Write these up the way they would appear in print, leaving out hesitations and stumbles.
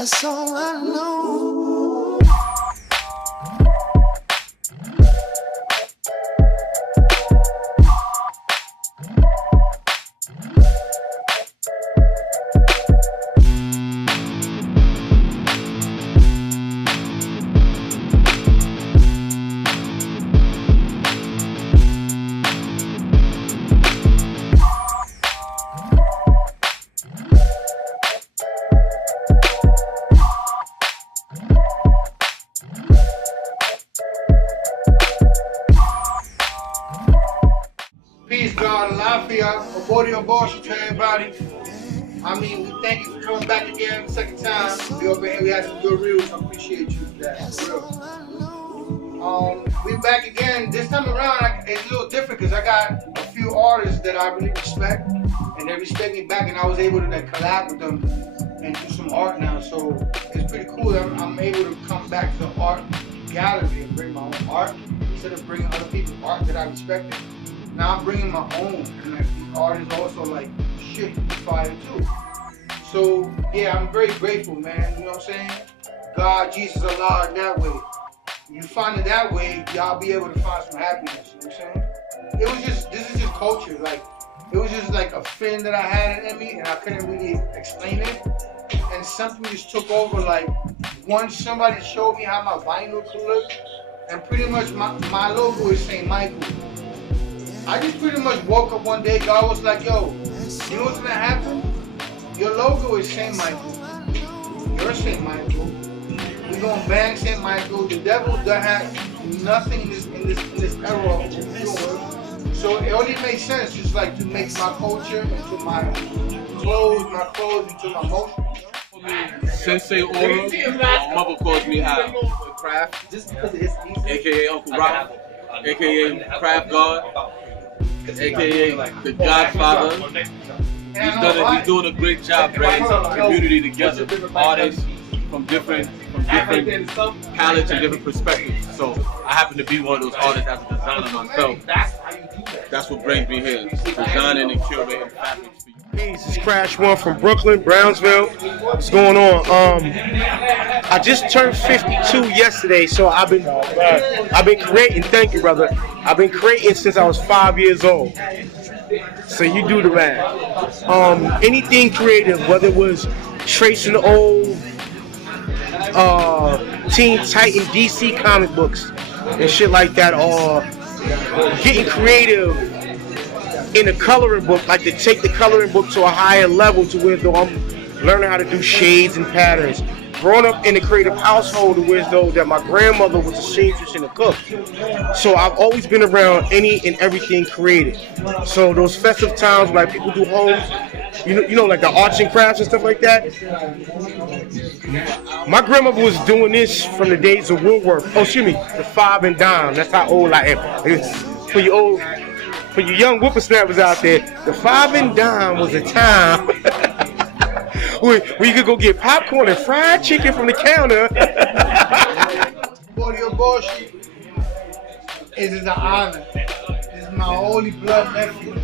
That's all I know. Peace, God, and Lafayette, Bodega to everybody. I mean, we thank you for coming back again the second time. We over here, we had some good reels. I appreciate you for that. For real. We back again. This time around, it's a little different because I got a few artists that I really respect, and they respect me back, and I was able to like collab with them and do some art now. So it's pretty cool. I'm able to come back to the art gallery and bring my own art instead of bringing other people's art that I respected. Now I'm bringing my own, and like these artists also like shit fire too. So yeah, I'm very grateful, man. You know what I'm saying? God, Jesus, Allah, in that way. You find it that way, y'all be able to find some happiness. You know what I'm saying? This is just culture. Like it was just like a feeling that I had in me, and I couldn't really explain it. And something just took over. Like once somebody showed me how my vinyl could look, and pretty much my logo is St. Michael. I just pretty much woke up one day, God was like, yo, you know what's gonna happen? Your logo is St. Michael. You're St. Michael. We're gonna bang St. Michael. The devil doesn't have nothing in this era. So it only makes sense just like to mix my culture into my clothes into my motion. Sensei Aura, my mother calls me Craft, aka Uncle Rock, aka Craftedgod, aka the Godfather. He's doing a great job bringing the community together, artists from different palettes and different perspectives. So I happen to be one of those artists as a designer myself. That's what brings me here, designing and curating fabrics for you. Peace, it's Crash One from Brooklyn, Brownsville. What's going on? I just turned 52 yesterday, so I've been creating. Thank you, brother. I've been creating since I was 5 years old. So you do the math. Anything creative, whether it was tracing old Teen Titan DC comic books and shit like that, or getting creative in a coloring book, like to take the coloring book to a higher level to where though I'm learning how to do shades and patterns. Growing up in a creative household where though that my grandmother was a seamstress and a cook. So I've always been around any and everything creative. So those festive times like people do homes, you know like the arts and crafts and stuff like that. My grandmother was doing this from the days of Woolworth. Oh, excuse me, the 5 and dime. That's how old I am. For you young whippersnappers out there, the 5 and dime was a time where you could go get popcorn and fried chicken from the counter. Bodega it is an honor. This is my holy blood nephew,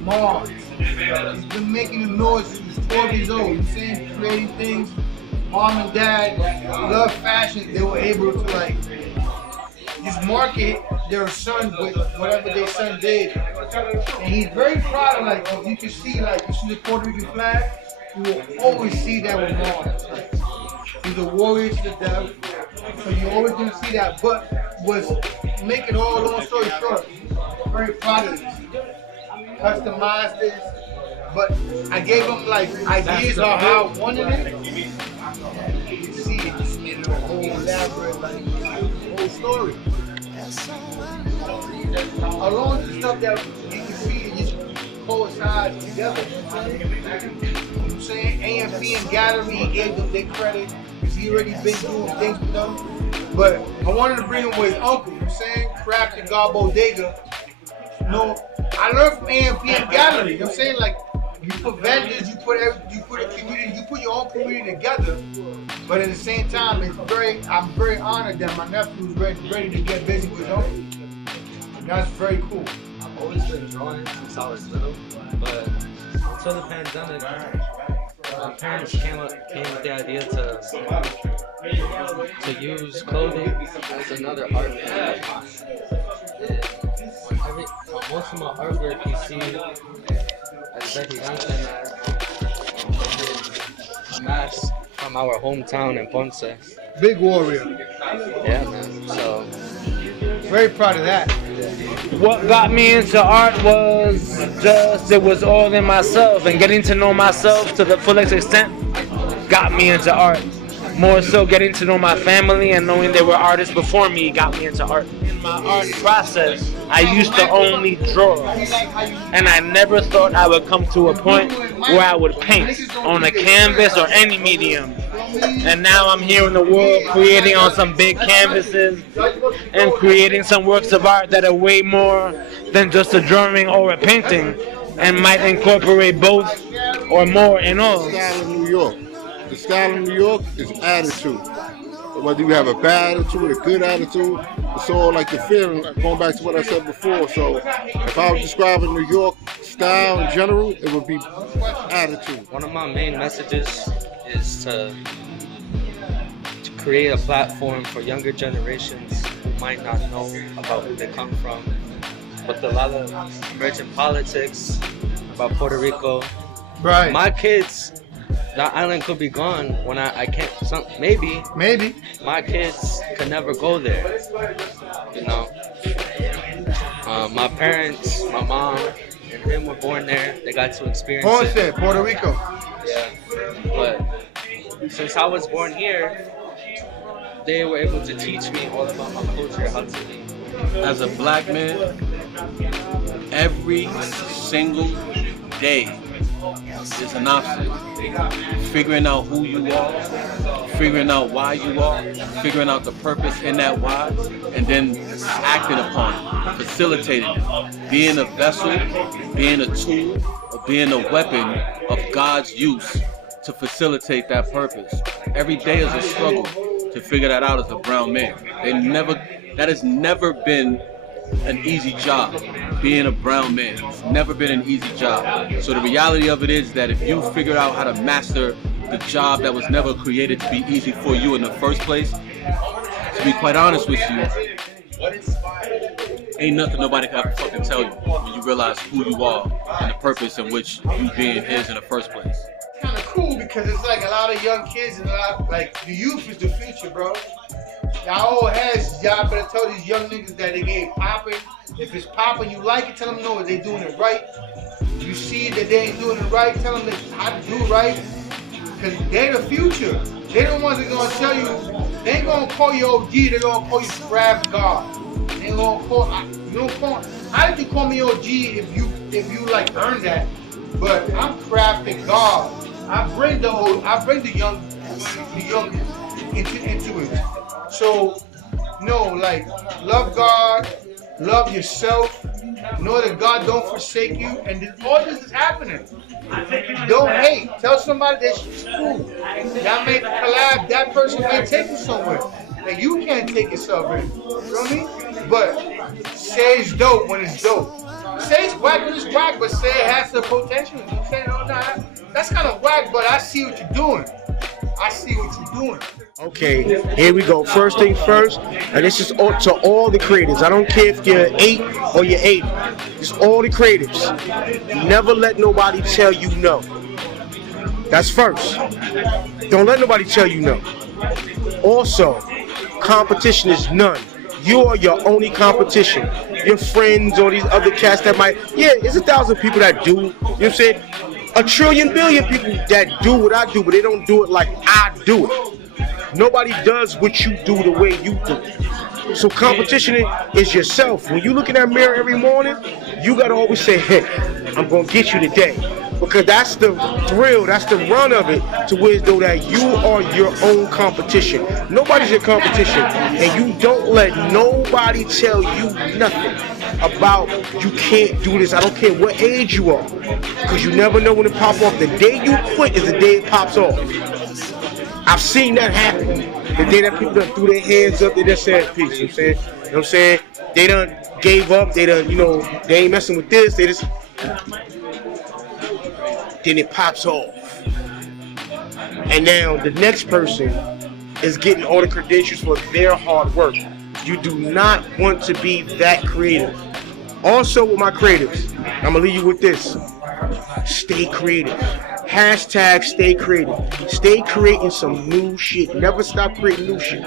Mars. He's been making the noise since he was 12 years old. He's saying, creating things. Mom and dad love fashion. They were able to like just market their son with whatever their son did. And he's very proud of like, you can see like, you see the Puerto Rican flag, you will always see that with Mars. He's a warrior to the death, so you're always gonna see that. But make it all long story short, I'm very proud of this. Customized this, but I gave him like ideas on how I wanted it. You can see it just made it a whole elaborate, like whole story. Along with the stuff that you can see, it just coincides together. You know what I'm saying? AMP and Gallery, he gave them their credit because he already been doing things with them. But I wanted to bring him with his uncle, you know what I'm saying? Craftedgod Bodega. You know, I learned from AMP and Gallery, you know what I'm saying? Like, you put vendors, you put a community, you put your own community together. But at the same time, I'm very honored that my nephew is ready to get busy with his own. That's very cool. I've always been drawing since I was little, but until the pandemic, My parents came with the idea to use clothing as another art form. Most of my artwork you see as Betty Hansen as a mask from our hometown in Ponce. Big warrior. Yeah, man. So Very proud of that. What got me into art was it was all in myself, and getting to know myself to the fullest extent got me into art. More so getting to know my family and knowing there were artists before me got me into art. In my art process, I used to only draw, and I never thought I would come to a point where I would paint on a canvas or any medium. And now I'm here in the world creating on some big canvases and creating some works of art that are way more than just a drawing or a painting, and might incorporate both or more in all. The style of New York. The style of New York is attitude. Whether you have a bad attitude, a good attitude, it's all like the feeling. Going back to what I said before. So if I was describing New York style in general, it would be attitude. one of my main messages is to create a platform for younger generations who might not know about who they come from, with a lot of emerging politics about Puerto Rico. Right. My kids, that island could be gone when I can't. Maybe my kids could never go there. You know, my parents, my mom, and him were born there. They got to experience it. Puerto Rico. Yeah, but since I was born here, they were able to teach me all about my culture, how to be. As a black man, every single day is an obstacle. Figuring out who you are, figuring out why you are, figuring out the purpose in that why, and then acting upon it, facilitating it, being a vessel, being a tool, or being a weapon of God's use to facilitate that purpose. Every day is a struggle to figure that out as a brown man. That has never been an easy job, being a brown man. It's never been an easy job. So the reality of it is that if you figure out how to master the job that was never created to be easy for you in the first place, to be quite honest with you, ain't nothing nobody can fucking tell you when you realize who you are and the purpose in which you being is in the first place. It's kind of cool because it's like a lot of young kids and a lot, like, the youth is the future, bro. Y'all old heads, y'all better tell these young niggas that they ain't popping. If it's popping, you like it, tell them no, they doing it right. You see that they ain't doing it right, tell them how to do right. Because they the future. They the ones that gonna tell you, they ain't gonna call you OG, they gonna call you Craftedgod. They ain't gonna call, how did you call me OG if you like earned that? But I'm Craftedgod. I bring the young into it. So, like, love God, love yourself, know that God don't forsake you, and all this is happening. Don't hate. Tell somebody that shit's cool. Y'all make a collab, that person may take you somewhere. And you can't take yourself in. You know what I mean? But say it's dope when it's dope. Say it's whack when it's whack, but say it has the potential. You say, no, that's kind of whack, but I see what you're doing. I see what you're doing. Okay, here we go. First thing first, and this is to all the creatives. I don't care if you're 8 or you're 80. It's all the creatives. Never let nobody tell you no. That's first. Don't let nobody tell you no. Also, competition is none. You are your only competition. Your friends or these other cats that might, there's 1,000 people that do, you know what I'm saying? 1 trillion billion people that do what I do, but they don't do it like I do it. Nobody does what you do the way you do it. So competition is yourself. When you look in that mirror every morning, you gotta always say, hey, I'm gonna get you today. Because that's the thrill, that's the run of it, to where as though that you are your own competition. Nobody's your competition. And you don't let nobody tell you nothing about you can't do this. I don't care what age you are. Because you never know when it pops off. The day you quit is the day it pops off. I've seen that happen. The day that people done threw their hands up, they just said peace, you know what I'm saying? You know what I'm saying? They done gave up, they done, they ain't messing with this, they just, then it pops off. And now the next person is getting all the credentials for their hard work. You do not want to be that creative. Also with my creatives, I'm gonna leave you with this. Stay creative. Hashtag stay creative. Stay creating some new shit. Never stop creating new shit.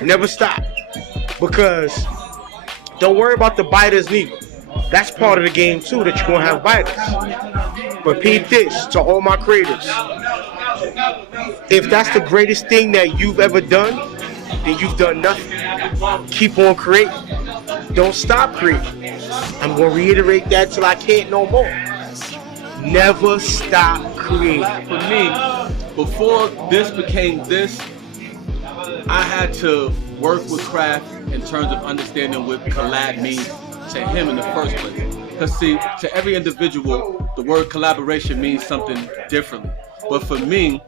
Never stop. Because don't worry about the biters neither. That's part of the game too, that you're gonna have biters. But peep this to all my creatives. If that's the greatest thing that you've ever done, then you've done nothing. Keep on creating. Don't stop creating. I'm gonna reiterate that till I can't no more. Never stop creating. For me, before this became this, I had to work with Craft in terms of understanding what collab means to him in the first place. Because see, to every individual, the word collaboration means something differently. But for me,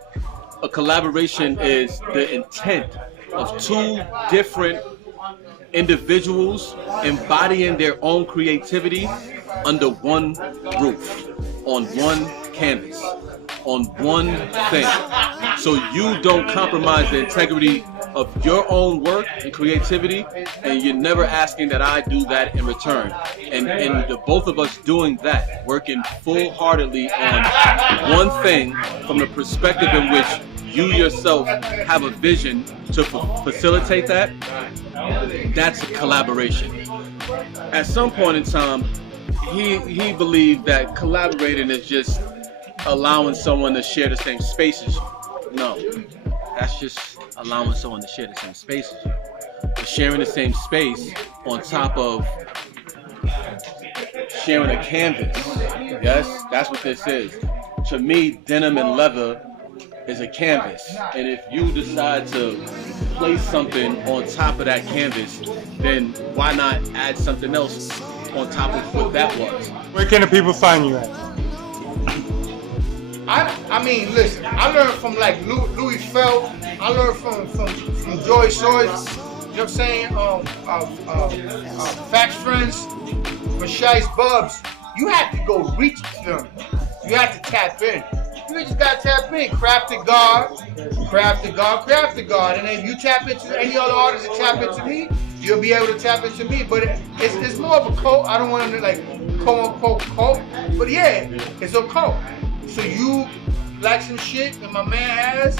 a collaboration is the intent of two different individuals embodying their own creativity under one roof, on one canvas, on one thing. So you don't compromise the integrity of your own work and creativity, and you're never asking that I do that in return. And the both of us doing that, working full-heartedly on one thing from the perspective in which you yourself have a vision to facilitate that, that's a collaboration. At some point in time, he believed that collaborating is just allowing someone to share the same space as you. No, that's just allowing someone to share the same space as you. But sharing the same space on top of sharing a canvas. Yes, that's what this is. To me, denim and leather is a canvas, and if you decide to place something on top of that canvas, then why not add something else on top of what that was? Where can the people find you at? I mean, listen, I learned from like Louis Feld, I learned from Joy Swords, you know what I'm saying? Facts Friends, for Shice Bubs. You have to go reach to them. You have to tap in. You just gotta tap in. Craftedgod. And if you tap into any other artist that tap into me, you'll be able to tap into me. But it's more of a cult. I don't want to like quote unquote cult. But yeah, it's a cult. So you like some shit that my man has,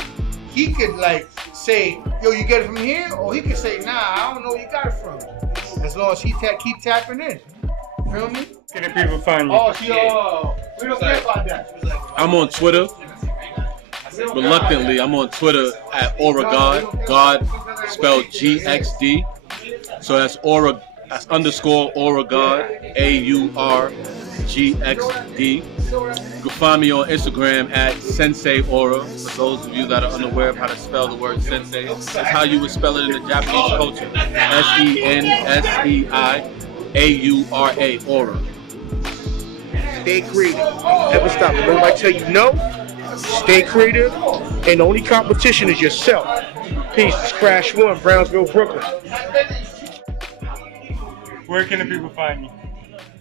he could like say, yo, you get it from here? Or he could say, nah, I don't know where you got it from. As long as he keep tapping in. Feel me? Where can the people find you? Oh, we don't care about that. I'm on Twitter. Reluctantly, I'm on Twitter at AuraGod. God spelled GXD. So that's Aura, that's underscore AuraGod, AURGXD. You can find me on Instagram at Sensei Aura. For those of you that are unaware of how to spell the word sensei, that's how you would spell it in the Japanese culture. SENSEIAURA, Aura. Stay creative. Never stop. If nobody tell you no, stay creative. And the only competition is yourself. Peace. It's Crash One, Brownsville, Brooklyn. Where can the people find you?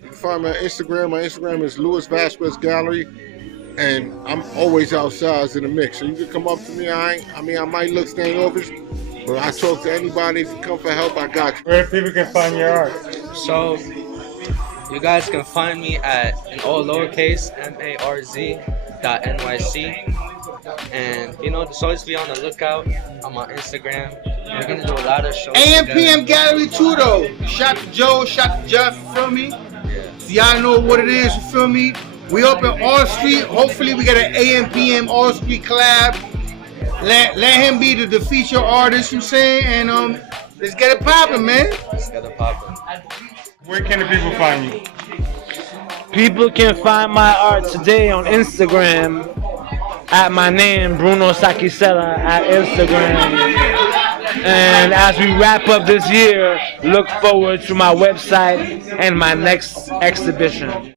You can find me on Instagram. My Instagram is Louis Vasquez Gallery, and I'm always outside in the mix. So you can come up to me. I might look standoffish, but I talk to anybody. If you come for help, I got you. Where people can find your art? So, you guys can find me at, in all lowercase, marz.nyc. And, you know, just always be on the lookout on my Instagram. We're going to do a lot of shows. AM/PM Gallery too, though. Shout to Joe, shout to Jeff, you feel me? Yeah. So y'all know what it is, you feel me? We open All Street. Hopefully we get an AM/PM All Street collab. Let him be the feature artist, you saying? And let's get it popping, man. Let's get it popping. Where can the people find you? People can find my art today on Instagram at my name, Bruno Sakisela, at Instagram. And as we wrap up this year, look forward to my website and my next exhibition.